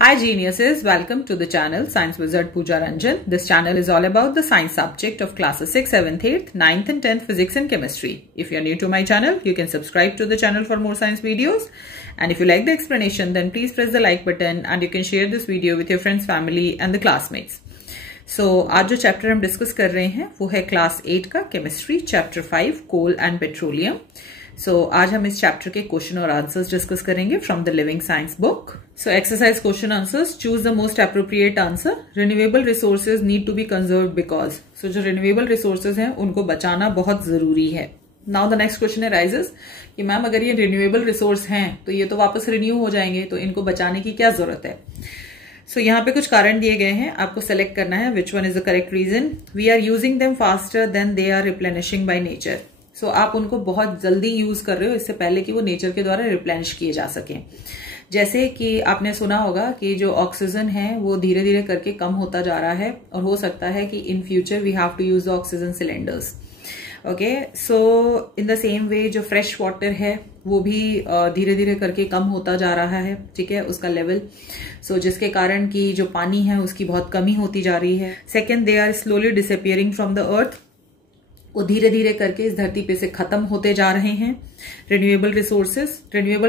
Hi geniuses, welcome to the channel Science Wizard Pooja Ranjan. This channel is all about the science subject of classes 6, 7th, 8th, 9th and 10th physics and chemistry. If you are new to my channel, you can subscribe to the channel for more science videos. And if you like the explanation, then please press the like button and you can share this video with your friends, family and the classmates. So आज जो chapter हम discuss कर रहे हैं वो है class 8 का chemistry chapter 5 coal and petroleum. So आज हम इस चैप्टर के क्वेश्चन और आंसर्स डिस्कस करेंगे from the living science book. So exercise question answers. Choose the most appropriate answer. Renewable resources need to be conserved because. So जो renewable resources हैं उनको बचाना बहुत जरूरी है. Now the next question arises कि ma'am अगर ये रिन्यूएबल रिसोर्स हैं तो ये तो वापस रिन्यू हो जाएंगे, तो इनको बचाने की क्या जरूरत है. सो यहाँ पे कुछ कारण दिए गए हैं, आपको सेलेक्ट करना है which one is the correct reason. We are using them faster than they are replenishing by nature. So आप उनको बहुत जल्दी यूज कर रहे हो इससे पहले कि वो नेचर के द्वारा रिप्लेनिश किए जा सकें. जैसे कि आपने सुना होगा कि जो ऑक्सीजन है वो धीरे धीरे करके कम होता जा रहा है और हो सकता है कि in future we have to use the oxygen cylinders. Okay, so in the same way जो फ्रेश वाटर है वो भी धीरे धीरे करके कम होता जा रहा है, ठीक है, उसका लेवल. सो जिसके कारण कि जो पानी है उसकी बहुत कमी होती जा रही है. Second, they are slowly disappearing from the earth. वो धीरे धीरे करके इस धरती पे से खत्म होते जा रहे हैं. रिन्यूएबल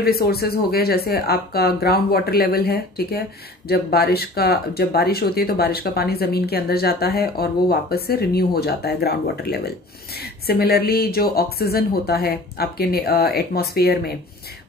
रिसोर्सेज हो गए जैसे आपका ग्राउंड वाटर लेवल है, ठीक है, जब बारिश होती है तो बारिश का पानी जमीन के अंदर जाता है और वो वापस से रिन्यू हो जाता है ग्राउंड वाटर लेवल. सिमिलरली जो ऑक्सीजन होता है आपके एटमॉस्फेयर में,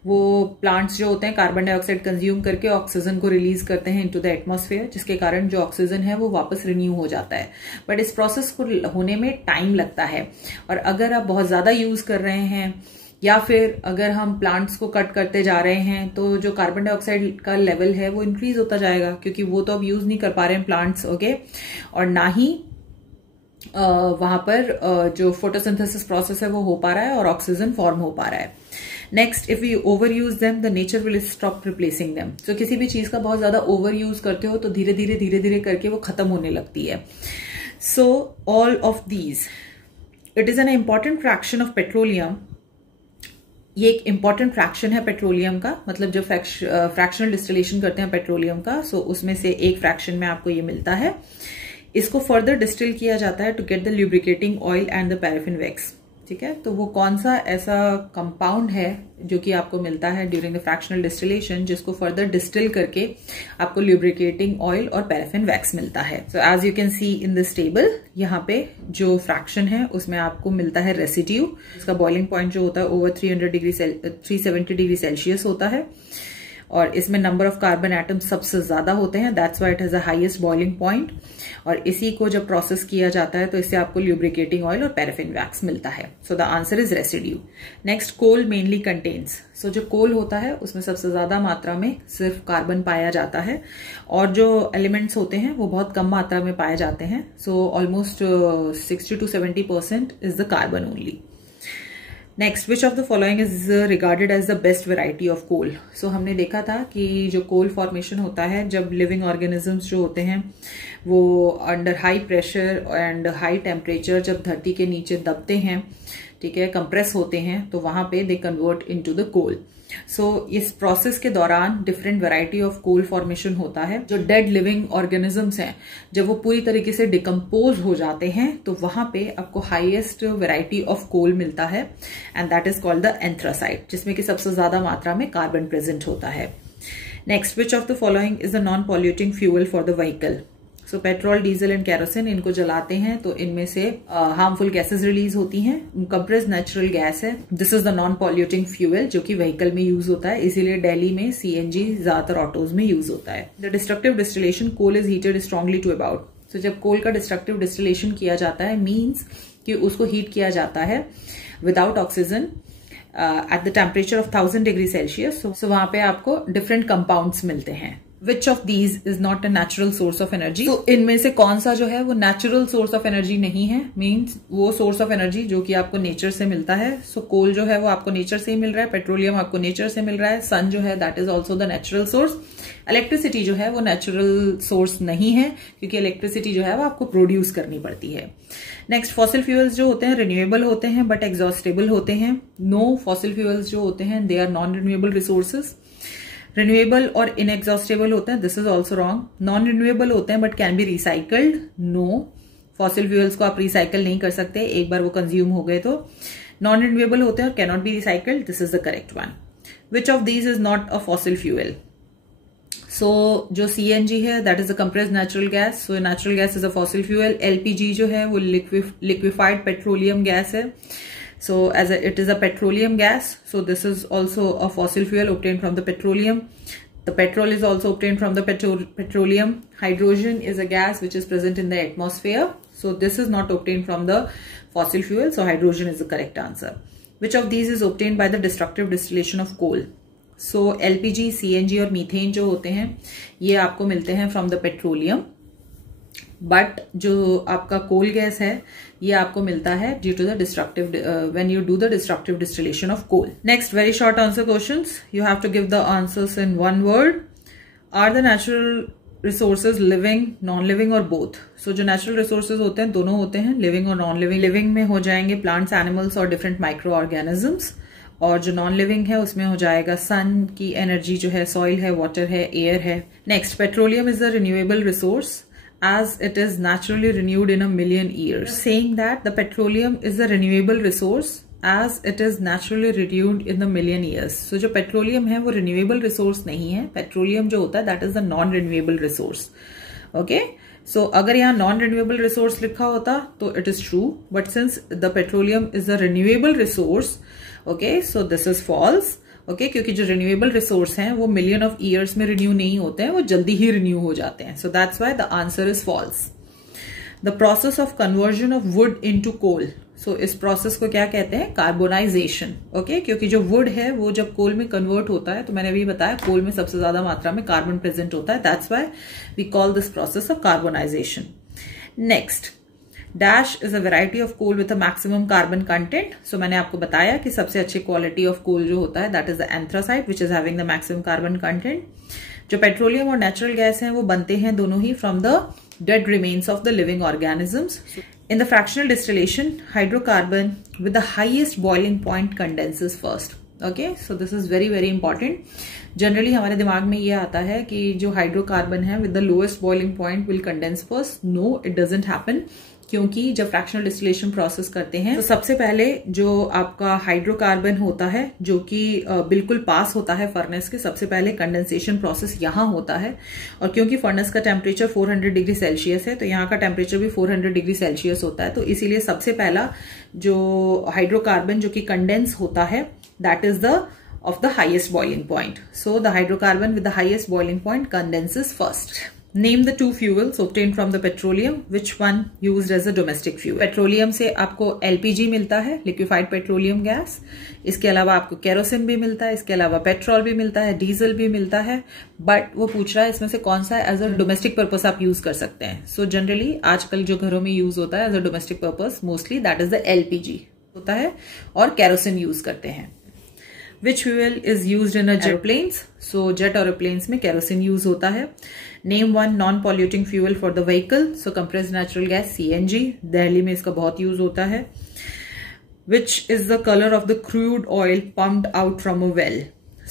वो प्लांट्स जो होते हैं कार्बन डाइऑक्साइड कंज्यूम करके ऑक्सीजन को रिलीज करते हैं इनटू द एटमॉस्फेयर, जिसके कारण जो ऑक्सीजन है वो वापस रिन्यू हो जाता है. बट इस प्रोसेस को होने में टाइम लगता है और अगर आप बहुत ज्यादा यूज कर रहे हैं या फिर अगर हम प्लांट्स को कट करते जा रहे हैं तो जो कार्बन डाइऑक्साइड का लेवल है वो इंक्रीज होता जाएगा, क्योंकि वो तो अब यूज नहीं कर पा रहे हैं प्लांट्स. ओके, और ना ही वहां पर जो फोटोसिंथेसिस प्रोसेस है वो हो पा रहा है और ऑक्सीजन फॉर्म हो पा रहा है. Next, if you over use them the nature will stop replacing them. तो किसी भी चीज का बहुत ज्यादा ओवर यूज करते हो तो धीरे धीरे करके वो खत्म होने लगती है. So all of these, it is an important fraction of petroleum. ये एक इंपॉर्टेंट फ्रैक्शन है पेट्रोलियम का, मतलब जब फ्रैक्शनल डिस्टिलेशन करते हैं पेट्रोलियम का, सो उसमें से एक फ्रैक्शन में आपको ये मिलता है. इसको फर्दर डिस्टिल किया जाता है to get the lubricating oil and the paraffin wax. ठीक है, तो वो कौन सा ऐसा कंपाउंड है जो कि आपको मिलता है ड्यूरिंग द फ्रैक्शनल डिस्टिलेशन, जिसको फर्दर डिस्टिल करके आपको ल्यूब्रिकेटिंग ऑयल और पैराफिन वैक्स मिलता है. So as you can see in this table, यहाँ पे जो फ्रैक्शन है उसमें आपको मिलता है रेसिड्यू. इसका बॉइलिंग पॉइंट जो होता है ओवर 370 डिग्री सेल्सियस होता है और इसमें नंबर ऑफ कार्बन एटम सबसे ज्यादा होते हैं. That's why it has the highest boiling point. और इसी को जब प्रोसेस किया जाता है तो इससे आपको ल्यूब्रिकेटिंग ऑयल और पैराफिन वैक्स मिलता है. So the answer is residue. Next, coal mainly contains. So जो कोल होता है उसमें सबसे ज्यादा मात्रा में सिर्फ कार्बन पाया जाता है और जो एलिमेंट्स होते हैं वो बहुत कम मात्रा में पाए जाते हैं. So almost 60 to 70% is the carbon only. Next, which of the following is regarded as the best variety of coal. So हमने देखा था कि जो कोल फॉर्मेशन होता है जब लिविंग ऑर्गेनिजम्स जो होते हैं वो under high pressure and high temperature जब धरती के नीचे दबते हैं, ठीक है, कंप्रेस होते हैं, तो वहां पे they convert into the coal. So इस प्रोसेस के दौरान different variety of coal formation होता है. जो डेड लिविंग ऑर्गेनिजम्स हैं जब वो पूरी तरीके से डिकम्पोज हो जाते हैं तो वहां पे आपको हाईएस्ट वैरायटी ऑफ कोल मिलता है and that is called the anthracite, जिसमें कि सबसे ज्यादा मात्रा में कार्बन प्रेजेंट होता है. Next, which of the following is the non polluting fuel for the vehicle. So petrol, diesel and kerosene, इनको जलाते हैं तो इनमें से हार्मफुल गैसेस रिलीज होती हैं. कंप्रेस्ड नेचुरल गैस है. This is the non polluting fuel जो कि व्हीकल में यूज होता है, इसीलिए दिल्ली में सीएनजी ज्यादातर ऑटोज में यूज होता है. The destructive distillation, coal is heated strongly to about. So जब कोल का डिस्ट्रक्टिव डिस्टिलेशन किया जाता है मीन्स कि उसको हीट किया जाता है without oxygen at the temperature of 1000 degree Celsius. So वहां पे आपको डिफरेंट कंपाउंड्स मिलते हैं. Which of these is not a natural source of energy? तो इनमें से कौन सा जो है वो नेचुरल सोर्स ऑफ एनर्जी नहीं है, मीन्स वो सोर्स ऑफ एनर्जी जो कि आपको नेचर से मिलता है. सो कोल जो है वो आपको नेचर से ही मिल रहा है, पेट्रोलियम आपको नेचर से मिल रहा है, सन जो है that is also the natural source. Electricity जो है वो नेचुरल सोर्स नहीं है क्योंकि इलेक्ट्रिसिटी जो है वो आपको प्रोड्यूस करनी पड़ती है. नेक्स्ट, फॉसिल फ्यूल्स जो होते हैं रिन्यूएबल होते हैं बट एग्जॉस्टेबल होते हैं. नो फॉसिल फ्यूल्स जो होते हैं they are non renewable resources. Renewable और इनएग्जॉस्टेबल होते हैं, this is also wrong. Non renewable होते हैं but can be recycled, no. Fossil fuels को आप रिसाइकल नहीं कर सकते, एक बार वो कंज्यूम हो गए तो. नॉन रिन्यूएबल होते हैं और can not be recycled, this is the correct one. Which of these is not a fossil fuel? So जो CNG है that is a compressed natural gas, so natural gas is a fossil fuel. LPG जो है वो liquefied petroleum gas है, so as it is a petroleum gas, so this is also a fossil fuel obtained from the petroleum. The petrol is also obtained from the petroleum. Hydrogen is a gas which is present in the atmosphere, so this is not obtained from the fossil fuel, so hydrogen is the correct answer. Which of these is obtained by the destructive distillation of coal? So LPG, CNG और methane जो होते हैं ये आपको मिलते हैं from the petroleum, but जो आपका कोल गैस है ये आपको मिलता है due to the destructive when you do the destructive distillation of coal. Next, very short answer questions. You have to give the answers in one word. Are the natural resources living, non living और both? So जो natural resources होते हैं दोनों होते हैं, living और non living. Living में हो जाएंगे प्लांट्स, एनिमल्स और डिफरेंट माइक्रो ऑर्गेनिजम्स, और जो नॉन लिविंग है उसमें हो जाएगा सन की एनर्जी जो है, सॉइल है, वाटर है, एयर है. Next, petroleum is the renewable resource as it is naturally renewed in a million years. Saying that the petroleum is a renewable resource as it is naturally renewed in the million years. So जो petroleum है वो renewable resource नहीं है. Petroleum जो होता है that is the non-renewable resource. Okay? So अगर यहाँ non-renewable resource लिखा होता तो it is true, but since the petroleum is a renewable resource, okay, so this is false. Okay क्योंकि जो रिन्यूएबल रिसोर्स हैं वो मिलियन ऑफ ईयर्स में रिन्यू नहीं होते हैं, वो जल्दी ही रिन्यू हो जाते हैं. So that's why the answer is false. The process of conversion of wood into coal, so इस प्रोसेस को क्या कहते हैं? कार्बोनाइजेशन. ओके क्योंकि जो वुड है वो जब कोल में कन्वर्ट होता है, तो मैंने अभी बताया कोल में सबसे ज्यादा मात्रा में कार्बन प्रेजेंट होता है, that's why we call this process of carbonisation. Next, dash is a variety of coal with a maximum carbon content. So मैंने आपको बताया कि सबसे अच्छी क्वालिटी ऑफ कोल जो होता है that is the anthracite which is having the maximum carbon content. जो पेट्रोलियम और नेचुरल गैस हैं वो बनते हैं दोनों ही from the dead remains of the living organisms. In the fractional distillation hydrocarbon with the highest boiling point condenses first. Okay so this is very very important. Generally हमारे दिमाग में ये आता है कि जो हाइड्रोकार्बन है with the lowest boiling point will condense first. No, it doesn't happen, क्योंकि जब फ्रैक्शनल डिस्टिलेशन प्रोसेस करते हैं तो सबसे पहले जो आपका हाइड्रोकार्बन होता है जो कि बिल्कुल पास होता है फर्नेस के, सबसे पहले कंडेंसेशन प्रोसेस यहां होता है. और क्योंकि फर्नेस का टेम्परेचर 400 डिग्री सेल्सियस है तो यहाँ का टेम्परेचर भी 400 डिग्री सेल्सियस होता है. तो इसीलिए सबसे पहला जो हाइड्रोकार्बन जो कि कंडेंस होता है that is the of the highest boiling point. So the hydrocarbon with the highest boiling point condenses first. Name the two fuels obtained from the petroleum. Which one used as a domestic fuel? Petroleum से आपको LPG मिलता है, liquefied petroleum gas. इसके अलावा आपको kerosene भी मिलता है, इसके अलावा पेट्रोल भी मिलता है, डीजल भी मिलता है. बट वो पूछ रहा है इसमें से कौन सा एज अ डोमेस्टिक पर्पस आप यूज कर सकते हैं. सो जनरली आजकल जो घरों में यूज होता है as a domestic purpose mostly that is the LPG होता है, और केरोसिन यूज करते हैं. Which fuel is used in airplanes? So jet airplanes में kerosene use होता है. Name one non-polluting fuel for the vehicle. So compressed natural gas CNG. Delhi में इसका बहुत यूज होता है. Which is the color of the crude oil pumped out from a well?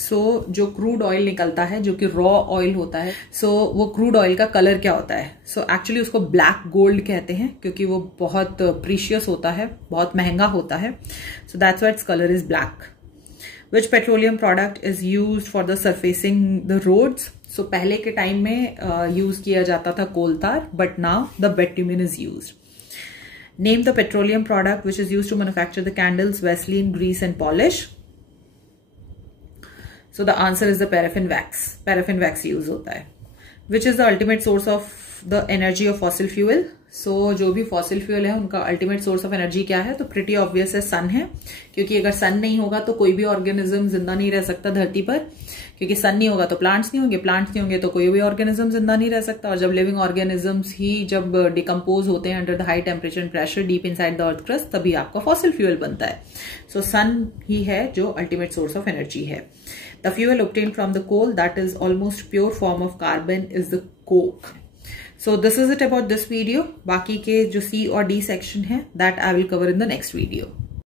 So जो crude oil निकलता है जो कि रॉ ऑयल होता है, so वो क्रूड ऑयल का कलर क्या होता है? So एक्चुअली उसको ब्लैक गोल्ड कहते हैं क्योंकि वो बहुत प्रीशियस होता है, बहुत महंगा होता है. So that's why its color is black. Which petroleum product is used for the surfacing the roads? So पहले के टाइम में यूज किया जाता था कोल तार, but now the bitumen is used. Name the petroleum product which is used to manufacture the candles, Vaseline, grease and polish. So the answer is the paraffin wax. Paraffin wax use होता है. Which is the ultimate source of the energy of fossil fuel? सो जो भी fossil fuel है उनका ultimate source of energy क्या है? तो pretty obvious है, सन है. क्योंकि अगर सन नहीं होगा तो कोई भी ऑर्गेनिज्म जिंदा नहीं रह सकता धरती पर. क्योंकि सन नहीं होगा तो प्लांट्स नहीं होंगे, प्लांट्स नहीं होंगे तो कोई भी ऑर्गेनिज्म जिंदा नहीं रह सकता. और जब लिविंग ऑर्गेनिजम्स ही जब डिकम्पोज होते हैं under the high temperature and pressure deep inside the earth crust, तभी आपका फॉसिल फ्यूल बनता है. सो सन ही है जो अल्टीमेट सोर्स ऑफ एनर्जी है. The fuel obtained from the coal that is almost pure form of carbon is the coke. So this is it about this video. बाकी के जो C और D section है that I will cover in the next video.